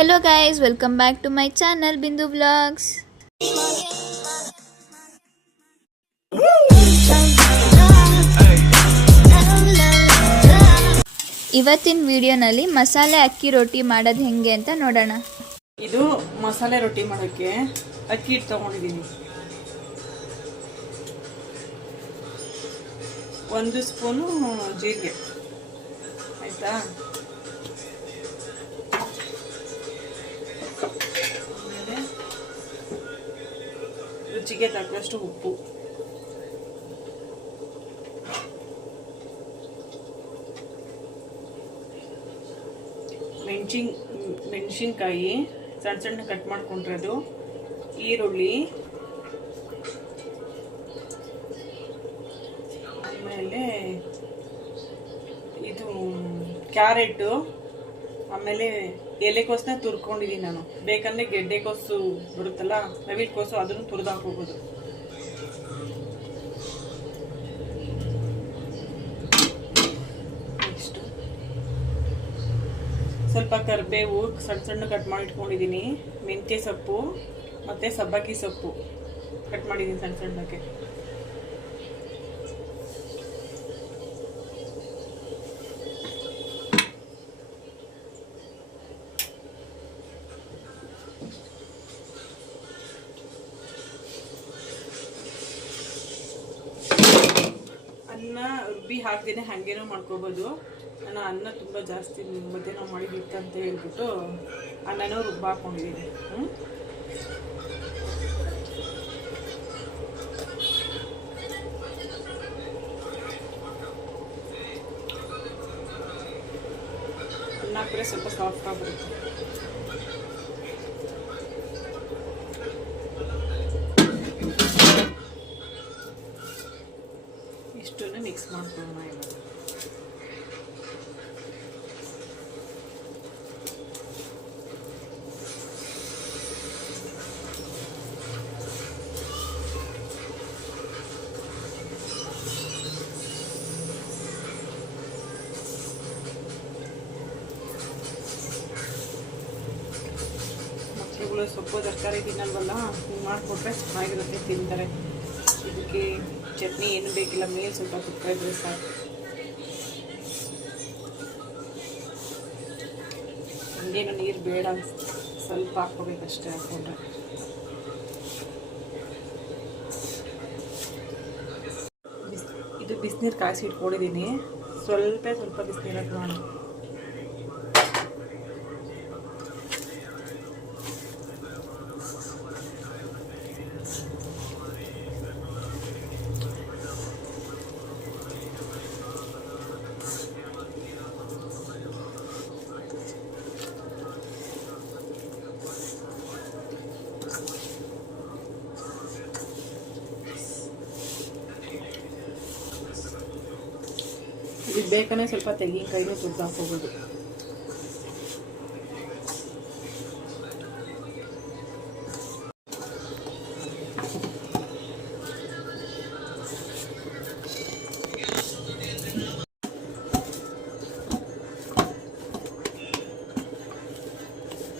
Hello guys, welcome back to my channel Bindu Vlogs. ಇವತ್ತಿನ ವಿಡಿಯೋನಲ್ಲಿ ಮಸಾಲೆ ಅಕ್ಕಿ ರೊಟ್ಟಿ ಮಾಡೋದು ಹೆಂಗೆ ಅಂತ ನೋಡೋಣ. ಇದು ಮಸಾಲೆ ರೊಟ್ಟಿ ಮಾಡೋಕ್ಕೆ ಅಕ್ಕಿ ಹಿಟ್ಟು ತಗೊಂಡಿದ್ದೀನಿ. 1 ಸ್ಪೂನು ಜೀರಿಗೆ ಆಯ್ತಾ. ಆಮೇಲೆ ರುಚಿಗೆ ತಕ್ಕಷ್ಟು ಉಪ್ಪು, ಮೆಣಸಿನ್ಕಾಯಿ ಸಣ್ಣ ಸಣ್ಣ ಕಟ್ ಮಾಡ್ಕೊಂಡಿರೋದು, ಈರುಳ್ಳಿ, ಆಮೇಲೆ ಇದು ಕ್ಯಾರೆಟು, ಆಮೇಲೆ ಎಲೆಕೋಸನ್ನ ತುರ್ಕೊಂಡಿದ್ದೀನಿ ನಾನು. ಬೇಕಂದರೆ ಗೆಡ್ಡೆಕೋಸು ಬರುತ್ತಲ್ಲ, ನವಿಲುಕೋಸು, ಅದನ್ನು ತುರಿದು ಹಾಕೋಬೋದು. ನೆಕ್ಸ್ಟು ಸ್ವಲ್ಪ ಕರಿಬೇವು ಸಣ್ಣ ಸಣ್ಣ ಕಟ್ ಮಾಡಿ ಇಟ್ಕೊಂಡಿದ್ದೀನಿ. ಮೆಂತ್ಯ ಸೊಪ್ಪು ಮತ್ತು ಸಬ್ಬಕ್ಕಿ ಸೊಪ್ಪು ಕಟ್ ಮಾಡಿದ್ದೀನಿ ಸಣ್ಣ ಸಣ್ಣಕ್ಕೆ. ಅನ್ನ ರುಬ್ಬಿ ಹಾಕ್ದೇನೆ ಹಾಗೇನೋ ಮಾಡ್ಕೋಬೋದು. ನಾನು ಅನ್ನ ತುಂಬ ಜಾಸ್ತಿ ಮಧ್ಯಾಹ್ನ ಮಾಡಿದಿತ್ತಂತ ಹೇಳ್ಬಿಟ್ಟು ಅನ್ನನೂ ರುಬ್ಬ ಹಾಕ್ಕೊಂಡಿದ್ದೀನಿ. ಅನ್ನ ಹಾಕಿದ್ರೆ ಸ್ವಲ್ಪ ಸಾಫ್ಟ್ ಆಗಿಬಿಡುತ್ತೆ. ಇಷ್ಟನ್ನು ಮಿಕ್ಸ್ ಮಾಡ್ಕೊಳ್ಳೋಣ. ಮಕ್ಕಳುಗಳು ಸೊಪ್ಪು ತರಕಾರಿ ತಿನ್ನಲ್ವಲ್ಲ, ಹಿಂಗೆ ಮಾಡಿಕೊಟ್ರೆ ಚೆನ್ನಾಗಿರುತ್ತೆ, ತಿಂತಾರೆ. ಇದಕ್ಕೆ ಚಟ್ನಿ ಏನು ಬೇಕಿಲ್ಲ, ಮೇಲೆ ಸ್ವಲ್ಪ ತುಪ್ಪ ಇದ್ರೆ ಸಾಕು. ಹಂಗೇನು ನೀರು ಬೇಡ, ಸ್ವಲ್ಪ ಹಾಕ್ಕೋಬೇಕಷ್ಟೇ. ಹಾಕ್ಕೊಂಡ್ರೆ ಇದು ಬಿಸಿನೀರು ಕಾಯಿಸಿ ಇಟ್ಕೊಂಡಿದ್ದೀನಿ. ಸ್ವಲ್ಪ ಬಿಸಿನೀರು ಹಾಕೋಣ. ಇದು ಬೇಕಂದ್ರೆ ಸ್ವಲ್ಪ ತೆಂಗಿನಕಾಯಿನೂ ತುರಿದು ಹಾಕೋಬೋದು.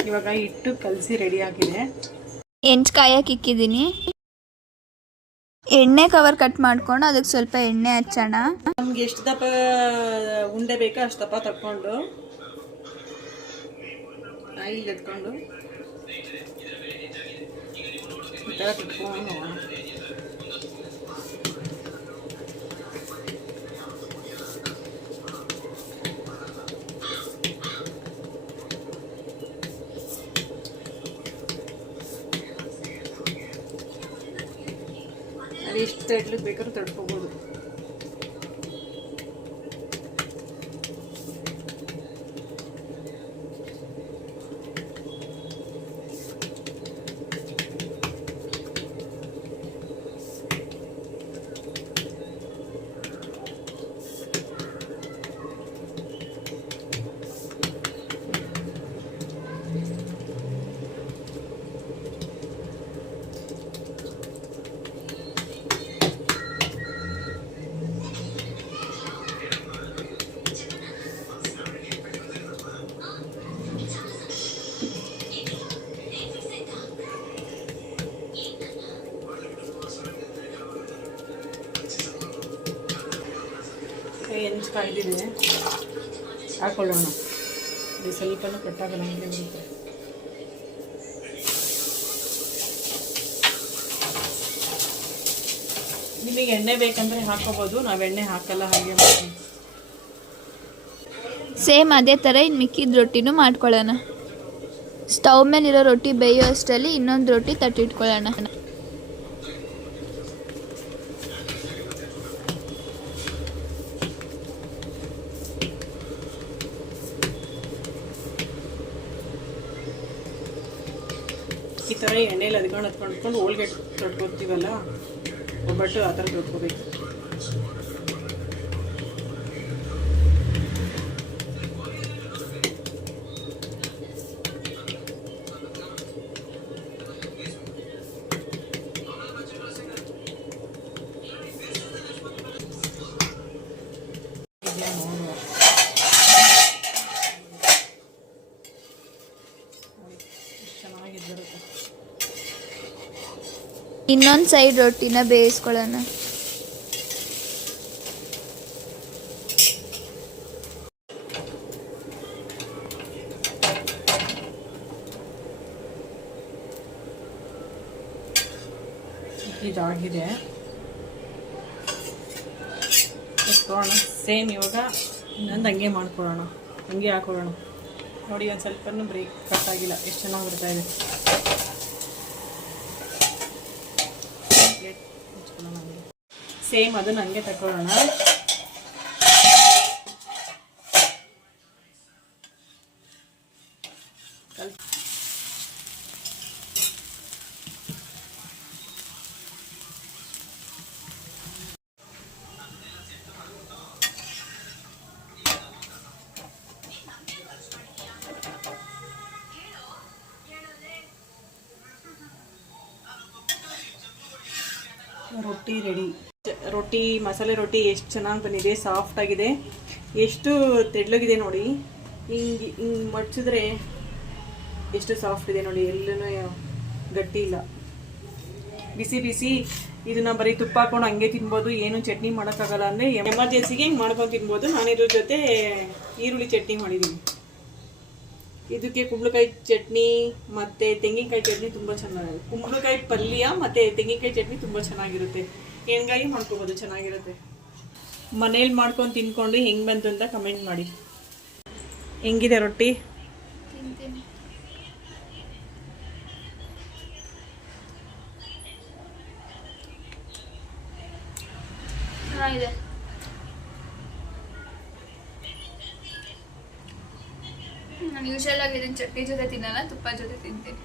ಇವಾಗ ಹಿಟ್ಟು ಕಲಸಿ ರೆಡಿ ಆಗಿದೆ. ಕಾಯಕ್ಕೆ ಇಕ್ಕಿದ್ದೀನಿ. ಎಣ್ಣೆ ಕವರ್ ಕಟ್ ಮಾಡ್ಕೊಂಡು ಅದಕ್ಕೆ ಸ್ವಲ್ಪ ಎಣ್ಣೆ ಹಚ್ಚೋಣ. ನಮ್ಗೆ ಎಷ್ಟು ದಪ್ಪ ಉಂಡೆ ಬೇಕೋ ಅಷ್ಟು ದಪ್ಪ ತಕ್ಕೊಂಡು ಆಯಿಲ್ ಎತ್ಕೊಂಡು ಈ ಥರ ತಿಟ್ಕೊಂಡು ಎಷ್ಟು ಇಡ್ಲಿಕ್ಕೆ ಬೇಕಾದ್ರೂ ತಡ್ಕೋಬೋದು. ಕಾಯ್ದಿದೆ, ಹಾಕೊಳ್ಳೋಣ. ಇದು ಸ್ವಲ್ಪನೂ ಕಟ್ಟಾಗಲ್ಲ, ಹಂಗೆ ಬರುತ್ತೆ. ನಿಮಗೆ ಎಣ್ಣೆ ಬೇಕಂದರೆ ಹಾಕೋಬೋದು, ನಾವು ಎಣ್ಣೆ ಹಾಕಲ್ಲ, ಹಾಗೆ ಮಾಡ್ತೀವಿ. ಸೇಮ್ ಅದೇ ಥರ ಇನ್ನು ಮಿಕ್ಕಿದ ರೊಟ್ಟಿನೂ ಮಾಡ್ಕೊಳ್ಳೋಣ. ಸ್ಟವ್ ಮೇಲಿರೋ ರೊಟ್ಟಿ ಬೇಯೋ ಅಷ್ಟರಲ್ಲಿ ಇನ್ನೊಂದು ರೊಟ್ಟಿ ತಟ್ಟಿಟ್ಕೊಳ್ಳೋಣ. ಈ ಥರ ಎಣ್ಣೆಲಿ ಹದ್ಕೊಂಡು ಹೋಳ್ಗೆ ತೊಟ್ಕೊತೀವಲ್ಲ, ಒಬ್ಬಟ್ಟು ಆ ಥರ ತೊಟ್ಕೋಬೇಕು. ಇನ್ನೊಂದು ಸೈಡ್ ರೊಟ್ಟಿನ ಬೇಯಿಸ್ಕೊಳ್ಳೋಣ. ಇದಾಗಿದೆ, ಎತ್ಕೊಳ್ಳೋಣ. ಸೇಮ್ ಇವಾಗ ಇನ್ನೊಂದು ಹಂಗೆ ಮಾಡ್ಕೊಳ್ಳೋಣ, ಹಂಗೆ ಹಾಕೊಳ್ಳೋಣ. ನೋಡಿ, ಒಂದು ಸ್ವಲ್ಪನೂ ಬ್ರೇಕ್ ಕಟ್ಟಾಗಿಲ್ಲ, ಎಷ್ಟು ಚೆನ್ನಾಗಿ ಬರ್ತಾ ಇದೆ. ಸೇಮ್ ಅದನ್ನು ಹಂಗೆ ತಗೊಳ್ಳೋಣ. ರೊಟ್ಟಿ ರೆಡಿ. ರೊಟ್ಟಿ, ಮಸಾಲೆ ರೊಟ್ಟಿ ಎಷ್ಟು ಚೆನ್ನಾಗಿ ಬಂದಿದೆ, ಸಾಫ್ಟ್ ಆಗಿದೆ, ಎಷ್ಟು ತೆಳ್ಳಗಿದೆ ನೋಡಿ. ಹಿಂಗೆ ಮಡ್ಚಿದ್ರೆ ಎಷ್ಟು ಸಾಫ್ಟ್ ಇದೆ ನೋಡಿ, ಎಲ್ಲೂ ಗಟ್ಟಿ ಇಲ್ಲ. ಬಿಸಿ ಬಿಸಿ ಇದನ್ನ ಬರೀ ತುಪ್ಪ ಹಾಕೊಂಡು ಹಂಗೆ ತಿನ್ಬೋದು, ಏನು ಚಟ್ನಿ ಮಾಡೋಕ್ಕಾಗಲ್ಲ. ಅಂದರೆ ಎಮರ್ಜೆನ್ಸಿಗೆ ಹಿಂಗೆ ಮಾಡ್ಕೊಂಡು ತಿನ್ಬೋದು. ನಾನು ಇದ್ರ ಜೊತೆ ಈರುಳ್ಳಿ ಚಟ್ನಿ ಮಾಡಿದ್ದೀನಿ. ಇದಕ್ಕೆ ಕುಂಬಳಕಾಯಿ ಚಟ್ನಿ ಮತ್ತು ತೆಂಗಿನಕಾಯಿ ಚಟ್ನಿ ತುಂಬ ಚೆನ್ನಾಗಿದೆ. ಕುಂಬಳಕಾಯಿ ಪಲ್ಯ ಮತ್ತು ತೆಂಗಿನಕಾಯಿ ಚಟ್ನಿ ತುಂಬ ಚೆನ್ನಾಗಿರುತ್ತೆ. ಎಣ್ಗಾಯಿ ಮಾಡ್ಕೋಬೋದು, ಚೆನ್ನಾಗಿರುತ್ತೆ. ಮನೇಲಿ ಮಾಡ್ಕೊಂಡು ತಿನ್ಕೊಂಡು ಹೆಂಗೆ ಬಂತು ಅಂತ ಕಮೆಂಟ್ ಮಾಡಿ. ಹೆಂಗಿದೆ ರೊಟ್ಟಿ? ಚೆನ್ನಾಗಿದೆ. ನಾನು ಯೂಶಲ್ ಆಗಿ ಇದನ್ನು ಚಟ್ನಿ ಜೊತೆ ತಿನ್ನಲ್ಲ, ತುಪ್ಪ ಜೊತೆ ತಿಂತೀನಿ.